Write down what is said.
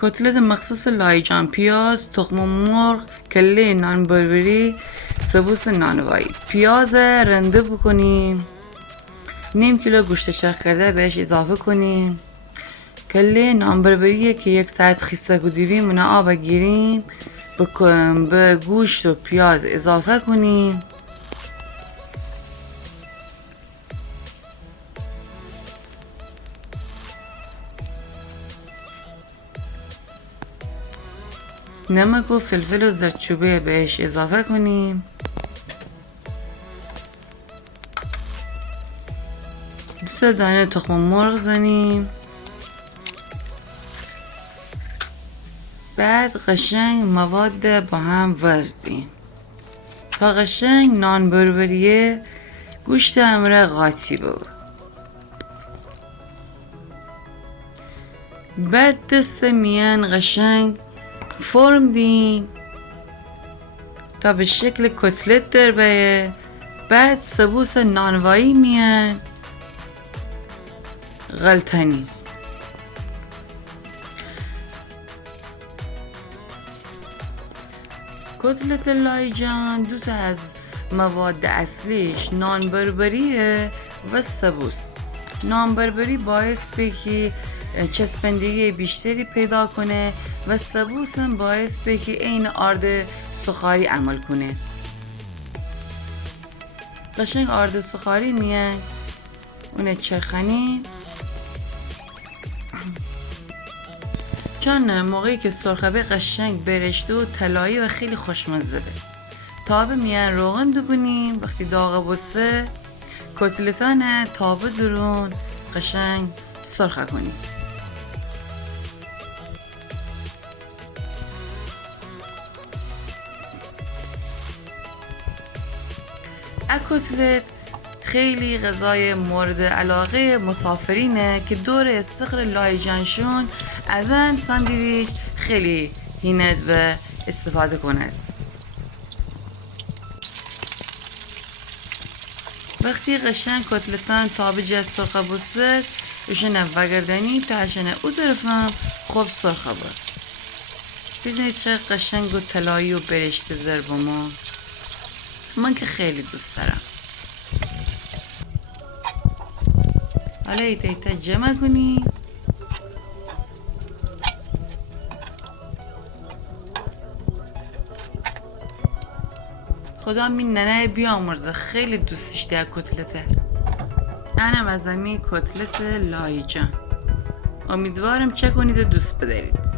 کتلت مخصوص لایجان، پیاز، تخم مرغ، کله نان بربری، سبوس نانوایی. پیاز رنده بکنیم، نیم کیلو گوشت چرخ کرده بهش اضافه کنیم. کله نان بربریه که 1 ساعت خیسته کردیم اون آب گیریم به گوشت و پیاز اضافه کنیم. نمک و فلفل و زردچوبه بهش اضافه کنیم. 2 دانه تخم مرغ زنیم. بعد قشنگ مواد با هم وزدیم تا قشنگ نان بربریه گوشت امره قاطی بود. بعد دست میان قشنگ فرم دیم تا به شکل کتلت در بیه. بعد سبوس نانوایی میان غلطنی. کتلت لایجان 2 تا از مواد اصلیش نان بربریه و سبوس. نان بربری باعث به که چسبندگی بیشتری پیدا کنه و سبوس هم باعث به که این آرد سخاری عمل کنه. قشنگ آرد سخاری میان اون چرخنی، چون موقعی که سرخبه قشنگ برشته و طلایی و خیلی خوشمزه به تابه میان روغن دکنیم. وقتی داغه بسته کتلتانه تابه درون قشنگ سرخه کنیم. کتلت خیلی غذای مورد علاقه مسافرینه که دور استخر لایجانشون از این ساندویچ خیلی هیند و استفاده کند. وقتی قشنگ کتلتان تابه جه سرخه بسید بشنه وگردنی تا هشنه او طرفم خوب سرخه بود. ببینید چه قشنگ و طلایی و برشته در با ما. من که خیلی دوست دارم. حالا ایتا جمع کنی. خدا می ننه بیامرزه، خیلی دوستش ده کتلته. انم از امی کتلت لایجان. امیدوارم چه کنید و دوست بدارید.